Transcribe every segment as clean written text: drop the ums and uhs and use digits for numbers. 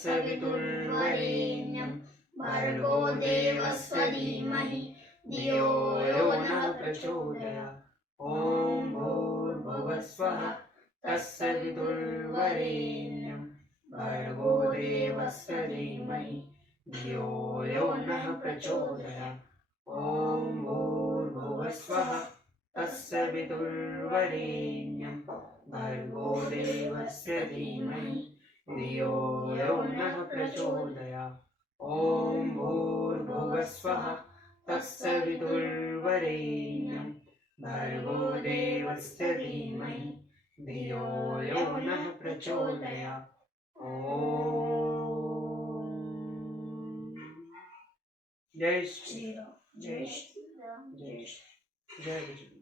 तस्य वितुर्वरेण्यं भर्गो देवस्य धीमहि धियो यो नः प्रचोदयात्। ॐ भूर्भुवस्वः तस्य वितुर्वरेण्यं भर्गो देवस्य धीमहि धियो यो नः प्रचोदयात्। ॐ भूर्भुवस्वः तस्य वितुर्वरेण्यं भर्गो देवस्य धीमहि धियो यो नः प्रचोदयात्। ॐ भूर्भुवस्वः तस्य वितुर्वरेण्यं भर्गो देवस्य धीमहि धियो यो नः प्रचोदयात्। जय श्री राम, जय श्री राम, जय श्री जय विष्णु,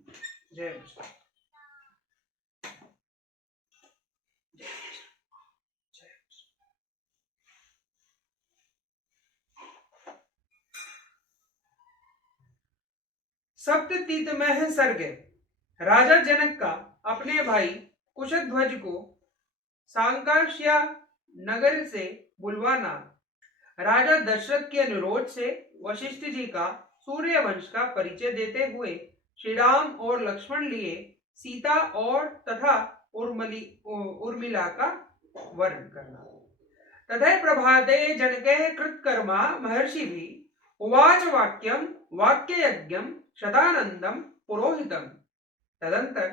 जय विष्णु। सप्ततीत में है सर्ग। राजा जनक का अपने भाई कुशध्वज को सांकाशिया नगर से बुलवाना। राजा दशरथ के अनुरोध से वशिष्ठ जी का सूर्य वंश का परिचय देते हुए श्री राम और लक्ष्मण लिए सीता और तथा उर्मिला का वर्णन करना। तथा प्रभाते जनके कृतकर्मा महर्षि भी उवाच वाक्यम वाक्ययज्ञम शतानंदम पुरोहितम। तदंतर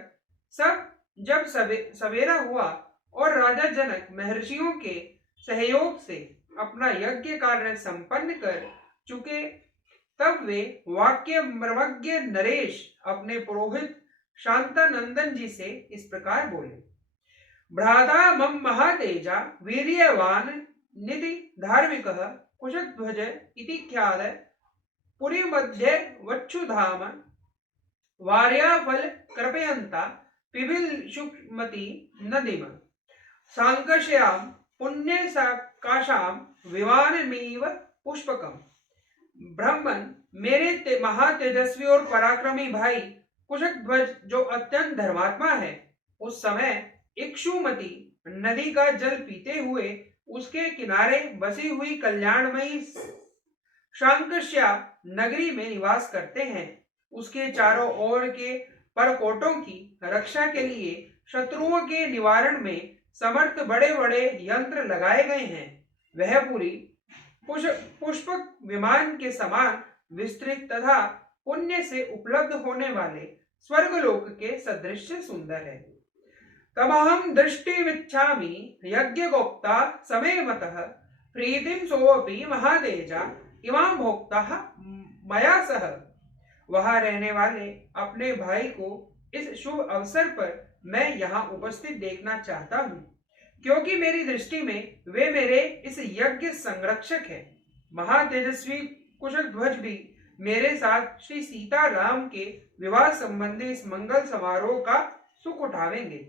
जब सवेरा हुआ और राजा जनक महर्षियों के सहयोग से अपना यज्ञ कार्य संपन्न कर चुके, तब वे वाक्य मर्मज्ञ नरेश अपने पुरोहित शांतानंदन जी से इस प्रकार बोले। भ्राता मम महातेजा वीर्यवान निधि धार्मिक कुशध्वज इति ख्यात पुरी मध्य वक्षुधाम वार्याफल कृपयंता पिबिल शुक्मति नदीम सांकश्याम पुण्य साकाशाम विवानमेव पुष्पकम। ब्राह्मण मेरे महातेजस्वी और पराक्रमी भाई कुशध्वज जो अत्यंत धर्मात्मा है, उस समय इक्षुमती नदी का जल पीते हुए उसके किनारे बसी हुई कल्याणमयी शांकश्या नगरी में निवास करते हैं। उसके चारों ओर के परकोटों की रक्षा के लिए शत्रुओं के निवारण में समर्थ बड़े बड़े यंत्र लगाए गए हैं। वह पूरी पुष्पक विमान के समान विस्तृत तथा पुण्य से उपलब्ध होने वाले स्वर्गलोक के सदृश सुंदर है। तमहम दृष्टि विच्छामि यज्ञ गोप्ता समय मतः प्रीतिम सोपि महातेजा इमाम भोक्ता मया सह। वहां रहने वाले अपने भाई को इस शुभ अवसर पर मैं यहाँ उपस्थित देखना चाहता हूँ, क्योंकि मेरी दृष्टि में वे मेरे इस यज्ञ संरक्षक है। महातेजस्वी कुशध्वज भी मेरे साथ श्री सीता राम के विवाह संबंधी इस मंगल समारोह का सुख उठावेंगे।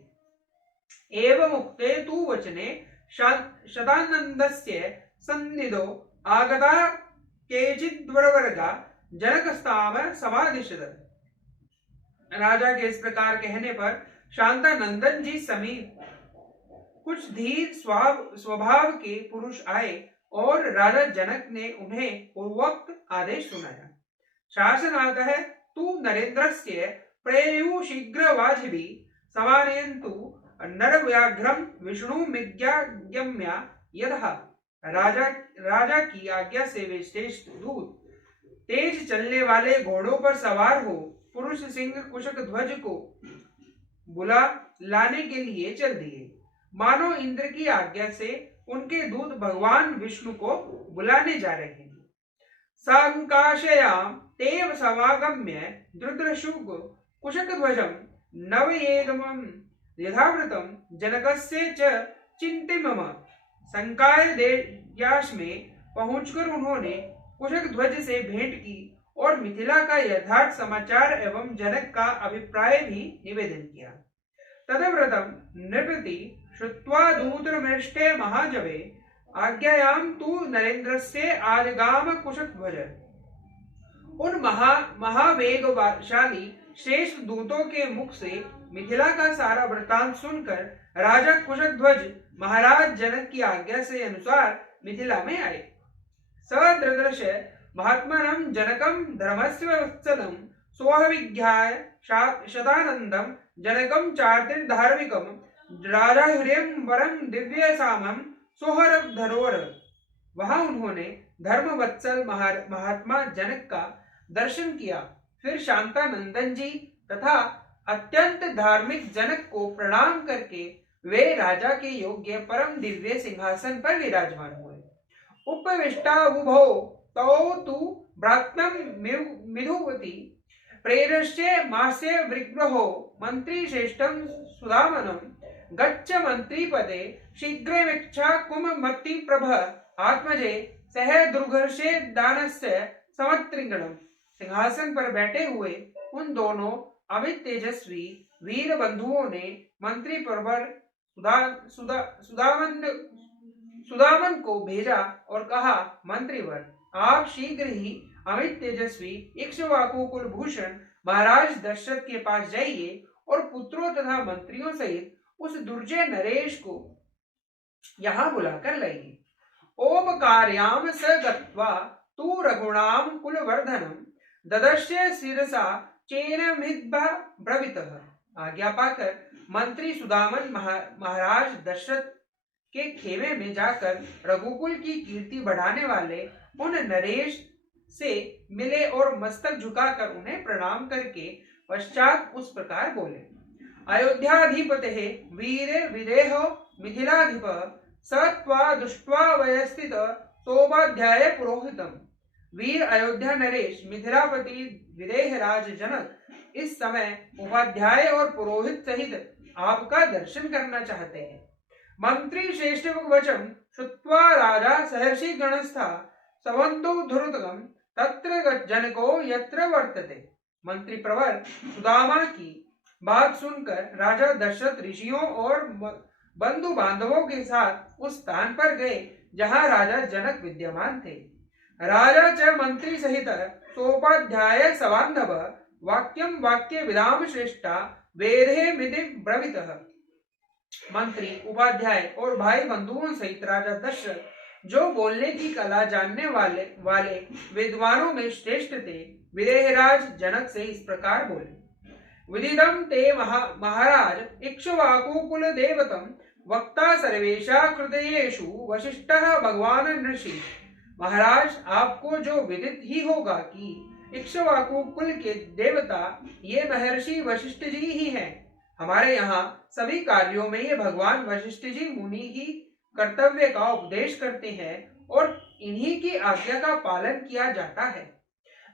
एवं उक्ते तु वचने शतानंदस्य सन्निधो आगता केचिद्वरवर्गा जनकस्ताम समादिशत। राजा के इस प्रकार कहने पर शांतानंदन जी समीप कुछ धीर स्वभाव के पुरुष आए और राजा जनक ने उन्हें पूर्वोक्त आदेश सुनाया। शासनातः तु नरेंद्रस्य प्रेयु शीघ्र वाजिभी समानयन्तु नरव्याघ्रम विष्णुमिज्ञागम्य यदः। राजा की आज्ञा से वे श्रेष्ठ दूत तेज चलने वाले घोड़ों पर सवार हो पुरुष सिंह कुशक ध्वज को बुला लाने के लिए चल दिए, मानो इंद्र की आज्ञा से उनके दूत भगवान विष्णु को बुलाने जा रहे हैं। संकाशयाम तेव समागम्य द्रुद्रशुग कुशक ध्वजम नवयेदमं यथावृतम जनकस्य च चिंतिमम। संकाय देश में पहुंचकर उन्होंने कुशक ध्वज से भेंट की और मिथिला का यथार्थ समाचार एवं जनक का अभिप्राय भी निवेदन किया। तदव्रतम नृपति श्रुत्वा दूतमृष्टे महाजवे आज्ञायाम तु नरेंद्रस्य आजगाम कुशक ध्वज। उन महावेगशाली श्रेष्ठ दूतों के मुख से मिथिला का सारा वृतांत सुनकर राजा कुशक ध्वज महाराज जनक की आज्ञा से अनुसार मिथिला में आए। सदृश महात्मनं जनकं धर्मस्य वत्सलं सोऽविज्ञाय शतानन्दं जनकं चार्तिर्धार्मिकं राजाहुर्यं वरं दिव्यसामं सोहरधरोर। वहां उन्होंने धर्म वत्सल महात्मा जनक का दर्शन किया। फिर शांतानंदन जी तथा अत्यंत धार्मिक जनक को प्रणाम करके वे राजा के योग्य परम दिव्य सिंहासन पर विराजमान हुए। उपविष्टा उभौ तौ तु भ्रातृं मिधुवती प्रेरस्य मास्य विग्रहो मंत्री श्रेष्ठं सुदामनं गच्छ मंत्री पदे शीघ्रमिच्छा कुममति प्रभ आत्मजे सह दुर्घर्षे दानस्य समत्रिंगणम। सिंहासन पर बैठे हुए उन दोनों अमित तेजस्वी वीर बंधुओं ने मंत्री प्रवर सुदामन को भेजा और कहा, मंत्रीवर, आप शीघ्र ही अमित तेजस्वी इक्ष्वाकु कुलभूषण महाराज दशरथ के पास जाइए और पुत्रों तथा मंत्रियों सहित उस दुर्जय नरेश को यहाँ बुलाकर लाइए। ओमकार्याम स गत्वा तु रघुणाम कुलवर्धनम ददर्श्य शिरसा चेनमिद्भा ब्रवीतः। आज्ञा पाकर मंत्री सुदामन महाराज दशरथ के खेमे में जाकर रघुकुल की कीर्ति बढ़ाने वाले उन नरेश से मिले और मस्तक झुकाकर उन्हें प्रणाम करके पश्चात उस प्रकार बोले। अयोध्याधिपते वीर विदेहो मिथिलाधिप सत्वा दुष्ट्वा व्यस्थित सोपाध्याय पुरोहितम। वीर अयोध्या नरेश मिथिलापति विदेह राज जनक इस समय उपाध्याय और पुरोहित सहित आपका दर्शन करना चाहते हैं। मंत्री श्रेष्ठ वचन श्रुत्वा राजा सहर्षि गणस्था सवंतो धुरुतगम तत्र जनको यत्र वर्तते। मंत्री प्रवर सुदामा की बात सुनकर राजा दशरथ ऋषियों और बंधु बांधवों के साथ उस स्थान पर गए जहां राजा जनक विद्यमान थे। राजा च मंत्री सहित सोपाध्याय सबांधव वाक्यम वाक्य विदाम श्रेष्ठा वेदे मिति ब्रवीतः। मंत्री उपाध्याय और भाई बंधुओं सहित राजा दशरथ जो बोलने की कला जानने वाले विद्वानों में श्रेष्ठ थे, विदेहराज जनक से इस प्रकार बोले। विदिदम ते महाराज इक्ष्वाकु कुल देवतम वक्ता सर्वेशा कृतयेषु वशिष्ठः भगवान ऋषि। महाराज, आपको जो विदित ही होगा कि इक्ष्वाकु कुल के देवता ये महर्षि वशिष्ठ जी ही हैं। हमारे यहाँ सभी कार्यों में ये भगवान वशिष्ठ जी मुनि ही कर्तव्य का उपदेश करते हैं और इन्हीं की आज्ञा का पालन किया जाता है।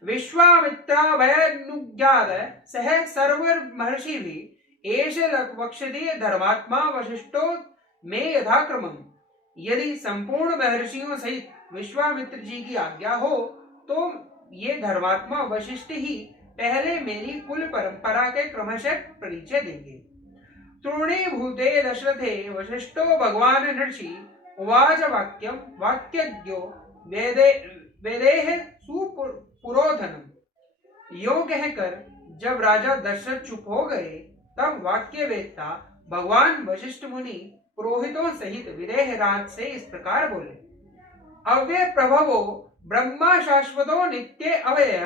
विश्वामित्राभयनुज्ञात सह सर्व महर्षि भी एष वक्षति धर्मात्मा वशिष्ठो में यथाक्रमम्। यदि संपूर्ण महर्षियों सहित विश्वामित्र जी की आज्ञा हो तो ये धर्मात्मा वशिष्ठ ही पहले मेरी कुल परंपरा के क्रमशः परिचय देंगे। तृणीभूते दशरथे वशिष्ठो भगवान ऋषि उवाच वाक्यम वाक्यज्ञो वेदेह सुपुरोधनम। यो कहकर जब राजा दशरथ चुप हो गए तब वाक्यवेत्ता भगवान वशिष्ठ मुनि पुरोहितों सहित विदेहराज से इस प्रकार बोले। अव्यय प्रभवो ब्रह्मा शाश्वतो नित्य अव्यय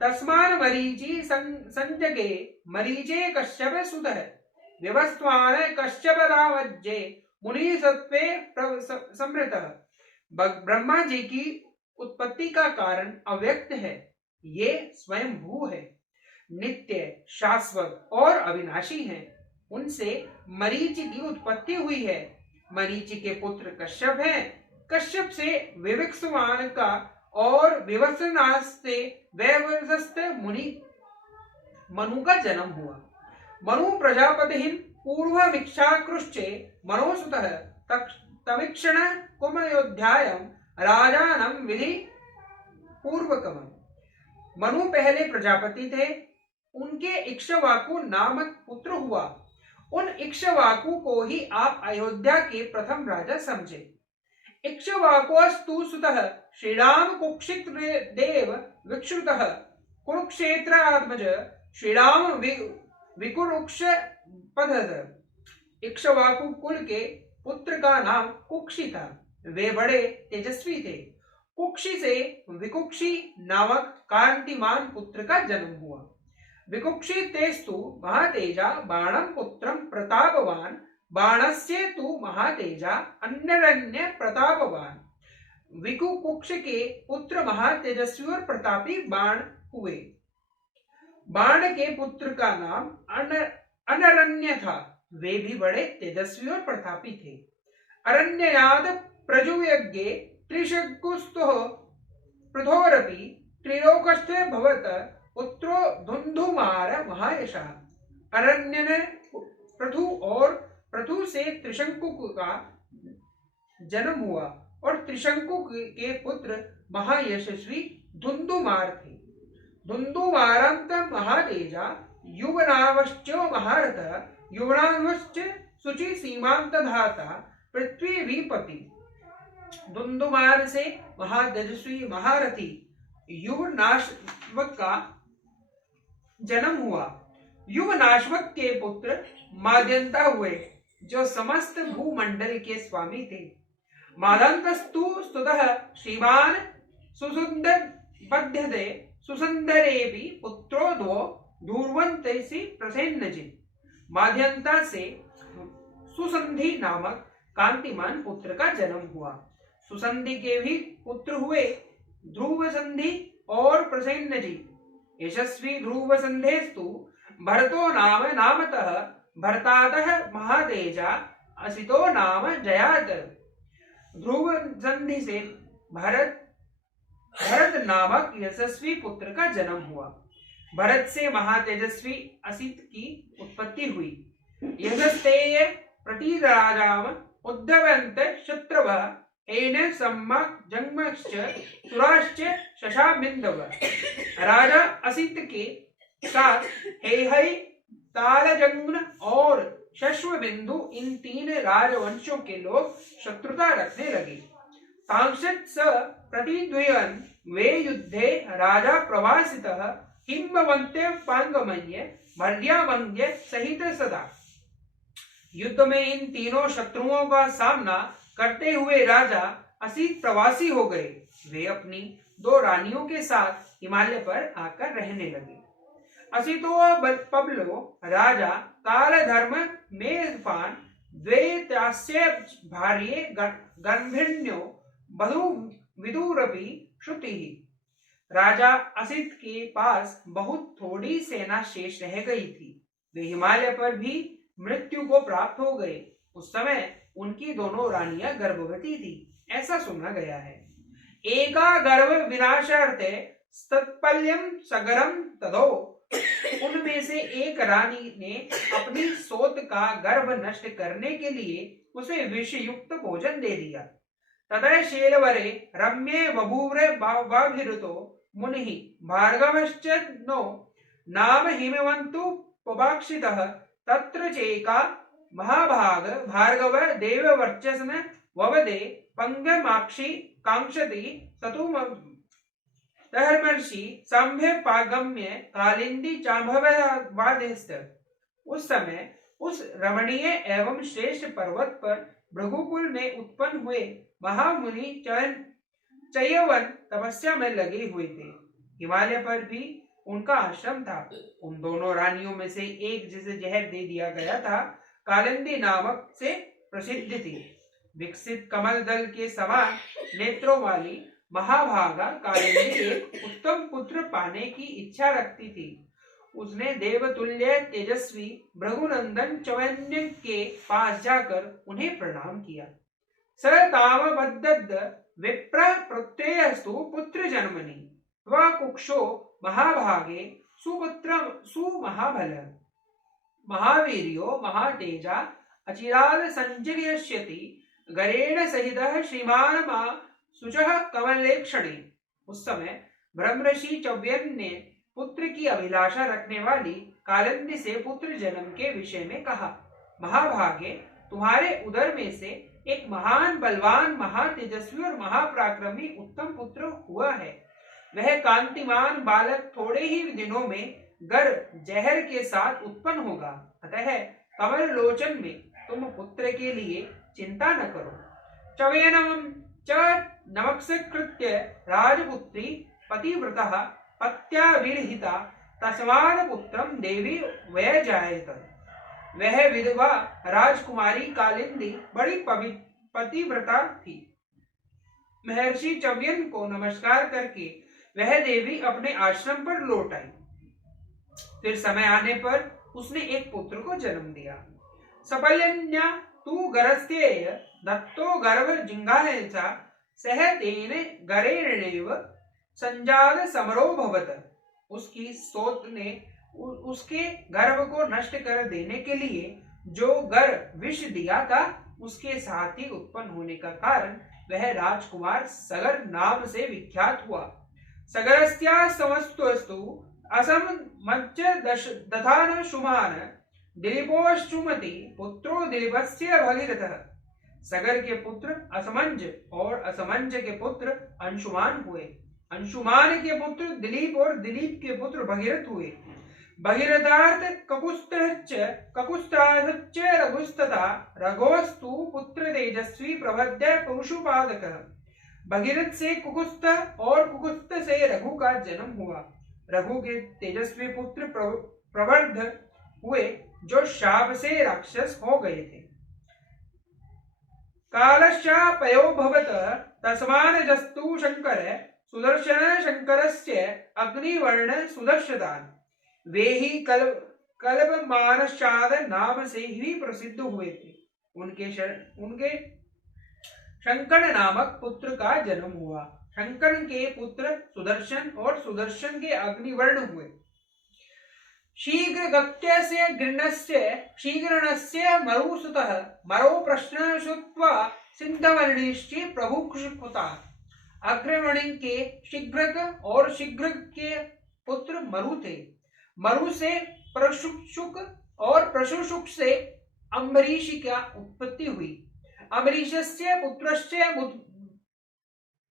तस्मान मरीचि संजगे मरीचे कश्यप सुतः व्यवस्वान कश्यप रावज्ये मुनि सत्वे समृतः। ब्रह्मा जी की उत्पत्ति का कारण अव्यक्त है, ये स्वयं भू है, नित्य शाश्वत और अविनाशी है। उनसे मरीचि की उत्पत्ति हुई है। मरीचि के पुत्र कश्यप हैं। कश्यप से विवस्वान का और विवस्वान से वैवस्वत मुनि मनु का जन्म हुआ। मनु प्रजापति पूर्वमीक्षाकृष्टे मनोसुतः तमीक्षण कुमयोध्यायं राजानं विधि पूर्वकम। मनु पहले प्रजापति थे, उनके इक्ष्वाकु नामक पुत्र हुआ। उन इक्ष्वाकु को ही आप अयोध्या के प्रथम राजा समझे। इक्ष्वाकुस्तु सुतः श्रीराम कुक्षित देव विक्षुतः कुरुक्षेत्र आत्मज श्रीराम विकुरुक्ष पदध। इक्ष्वाकु कुल के पुत्र का नाम कुक्षी था। वे बड़े तेजस्वी थे। कुक्षी से विकुक्षी नामक कांतिमान पुत्र का जन्म हुआ। विकुक्षी तेस्तु महातेजा बाणम पुत्रम प्रतापवान बाणस्य तु महातेजा अन्यरण्य प्रतापवान। विकुकुक्ष के पुत्र महातेजस्वी और प्रतापी बाण हुए। बाण के पुत्र का नाम अनरण्य था। वे भी बड़े तेजस्वी और प्रतापी थे। अरण्यनाद प्रजुयज्ञे त्रिशंकुस्तुः पृथोरपि त्रिलोकस्थे भवत पुत्रो धुंधुमार महायशः। अरण्य ने पृथु और पृथु से त्रिशंकु का जन्म हुआ और त्रिशंकु के पुत्र महायशस्वी धुंधुमार थे। धुंधुमारंत महातेजा युवनावश्च महारथ युवनावश्च सुचि सीमांत धाता पृथ्वी विपति। धुंधुमार से महातेजस्वी महारथी युवनाश्वक का जन्म हुआ। युवनाश्वक के पुत्र माद्यंता हुए जो समस्त भूमंडल के स्वामी थे। मादंतस्तु स्तुतः श्रीमान सुसुंदर पद्यते सुसुंदरेपि पुत्रो द्वो धूर्वंतैसि प्रसेन्नजित्। माध्यंता से सुसंधि नामक कांतिमान पुत्र का जन्म हुआ। सुसंधि के भी पुत्र हुए, ध्रुव संधि और प्रसेन्नजित्। यशस्वी ध्रुव संधेस्तु भरतो नाम नामतः भरतातः महातेजा असितो नाम जयात। ध्रुव संधि से भरत नामक यशस्वी पुत्र का जन्म हुआ। भरत से महातेजस्वी असित की उत्पत्ति हुई। यशस्तेय प्रतिराजाम उद्धवंत शत्रवः एन सम्मक जन्मश्च सुराश्च शशाबिंदव। राजा असित के साथ हेहय तालजंग्न और शश्वबिंदु इन तीन राजवंशों के लोग शत्रुता रखने लगे। तांक्षत स प्रतिद्वयन् वे युद्धे राजा प्रवासितः हिमवन्ते पांगमय्य भर्यावंद्य सहित सदा। युद्ध में इन तीनों शत्रुओं का सामना करते हुए राजा असित प्रवासी हो गए। वे अपनी दो रानियों के साथ हिमालय पर आकर रहने लगे। असितो पबलो राजा कालधर्म मेफान द्वैतास्य भार्ये गर्भिण्यो बधु विदुरपि श्रुति। राजा असित के पास बहुत थोड़ी सेना शेष रह गई थी। वे हिमालय पर भी मृत्यु को प्राप्त हो गए। उस समय उनकी दोनों रानियां गर्भवती थी, ऐसा सुना गया है। एका गर्भ विनाशार्थे स्तत्पल्यम सगरम तदो। उनमें से एक रानी ने अपनी सोत का गर्भ नष्ट करने के लिए उसे विषयुक्त भोजन दे दिया। ततः शैलवरे रम्ये बभूव्रे बाभिरुतो मुनिः भार्गवश्च नो नाम हिमवन्तु पवाक्षितः। तत्र चेका महाभाग भार्गव देववर्चसन ववदे पंगमाक्षी कांक्षति सतु धर्मर्षि संभ्य पागम्य कालिंदी चांभवादिस्त। उस समय उस रमणीय एवं श्रेष्ठ पर्वत पर भृगुकुल में उत्पन्न हुए महामुनि चयवन तपस्या में लगे हुए थे। हिमालय पर भी उनका आश्रम था। उन दोनों रानियों में से एक जिसे जहर दे दिया गया था कालिंदी नामक से प्रसिद्ध थी। विकसित कमल दल के समान नेत्रों वाली महाभागा कालिंदी एक उत्तम पुत्र पाने की इच्छा रखती थी। उसने देवतुल्य तेजस्वी भृगुनंदन चवन्य के पास जाकर उन्हें प्रणाम किया। सरतामबद्ध विप्र प्रत्ययस्तु पुत्र जन्मनि त्वा कुक्षो महाभागे सुपुत्र सुमहाबल। महावीर्यो महातेजा अचिराद संचर्यष्यति गरेण सहितः श्रीमान मा सुचः कमलेक्षणे। उस समय ब्रह्मर्षि चव्यन ने पुत्र की अभिलाषा रखने वाली कालिंदी से पुत्र जन्म के विषय में कहा। महाभागे, तुम्हारे उदर में से एक महान बलवान महातेजस्वी और महापराक्रमी उत्तम पुत्र हुआ है। वह कांतिमान बालक थोड़े ही दिनों में जहर के साथ उत्पन्न होगा। अतः कमल लोचन में तुम पुत्र के लिए चिंता न करो। चवयनम च नमस्कृत्य राजपुत्री पतिव्रतः पत्या विरहिता तस्मात् पुत्रम देवी वै जायत। वह विधवा राजकुमारी कालिंदी बड़ी पतिव्रता थी। महर्षि चव्यन को नमस्कार करके वह देवी अपने आश्रम पर लौट आई। फिर समय आने पर उसने एक पुत्र को जन्म दिया। सपल्यन्या तू गरस्तेय दत्तो गर्भ जिंगाहेचा सह तेन गरेणेव संजात समरो भवत। उसकी सोत ने उसके गर्भ को नष्ट कर देने के लिए जो गर विष दिया था, उसके साथ ही उत्पन्न होने का कारण वह राजकुमार सगर नाम से विख्यात हुआ। सगरस्या समस्तस्तु असम मज्ज दधान शुमान दिलीपोश्चुमति पुत्रो दिलीपस्य भगीरथः। सगर के पुत्र असमंज और असमंज के पुत्र अंशुमान हुए। अंशुमान के पुत्र दिलीप और दिलीप के पुत्र भगीरथ हुए। भगीरथार्थ ककुस्त्रार्थ रघुस्तथा रघोस्तु पुत्र तेजस्वी प्रबद्ध पुरुषोपादकः। भगीरथ से कुकुस्थ और कुकुस्थ से रघु का जन्म हुआ। रघु के तेजस्वी पुत्र प्रवर्ध हुए जो शाप से राक्षस हो गए थे। कालश्चापयो भवत तस्मानजस्तु शंकर सुदर्शन शंकरस्य अग्निवर्ण सुदर्शदान। वे ही कल्प मानशाद नाम से ही प्रसिद्ध हुए थे। उनके शंकर नामक पुत्र का जन्म हुआ। शंकर के पुत्र सुदर्शन और सुदर्शन के अग्निवर्ण हुए। शीघ्र गत्यस्य गृणस्य शीघ्रणस्य मरुसुतः मरो प्रश्न श्रुत्वा सिंधवर्णिश्च प्रभुक्षुता। अग्रवर्ण के शीघ्रक और शीघ्र के पुत्र मरु थे। मरु से प्रशुक्षुक और प्रशुषुक से अम्बरीश की उत्पत्ति हुई। अम्बरीशस्य पुत्रस्य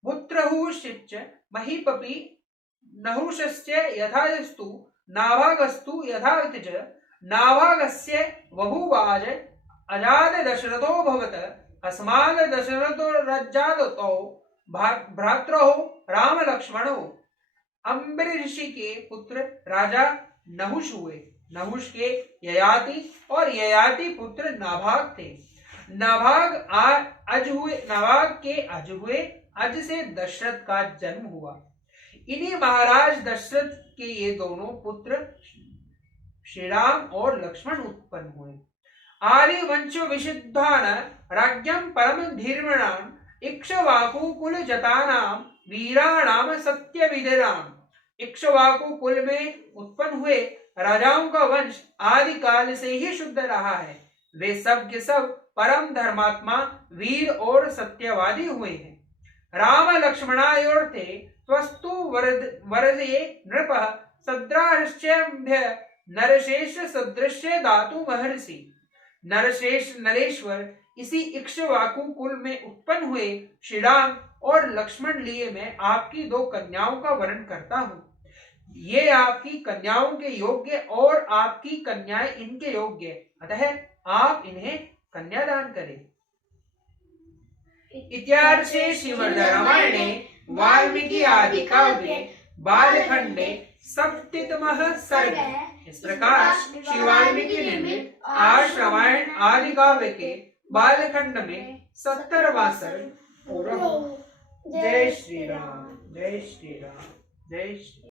पुत्रहुश्च महीपति नहुषस्य यथास्तु नाभागस्तु यथावितज। नाभागस्य बभूवाज अजाद दशरथो भवत। अस्माद दशरथो रज्जादतो भ्रातरो राम लक्ष्मणो। अम्बरीष के पुत्र राजा नहुष हुए। नहुष के ययाति और ययाति पुत्र नाभाग थे। नाभाग के अज हुए। अज से दशरथ का जन्म हुआ। इन्हीं महाराज दशरथ के ये दोनों पुत्र श्री राम और लक्ष्मण उत्पन्न हुए। आर्य वंश विशुद्धान राज्यम परम धीर्मणाम इक्ष्वाकु कुल जतानाम वीराणाम सत्य विदराम। इक्ष्वाकु कुल में उत्पन्न हुए राजाओं का वंश आदि काल से ही शुद्ध रहा है। वे सब के सब परम धर्मात्मा वीर और सत्यवादी हुए हैं। राम लक्ष्मणायोर्थे त्वस्तु वरदे नृपः सद्राश्चभ्य नरशेष सदृश्य धातु महर्षि। नरशेष नरेश्वर इसी इक्ष्वाकु कुल में उत्पन्न हुए श्री राम और लक्ष्मण लिए मैं आपकी दो कन्याओं का वर्णन करता हूँ। ये आपकी कन्याओं के योग्य और आपकी कन्याएं इनके योग्य, अतः आप इन्हें कन्यादान करें। इत्यार्षे श्रीमद् रामायणे वाल्मीकि आदि काव्ये बालखंडे सप्तमः सर्ग। इस प्रकार श्री वाल्मीकि निर्मित आर्ष रामायण आदि काव्य के बालखंड में 70वां सर्ग पूरा। जय श्री राम, जय श्री राम, जय श्री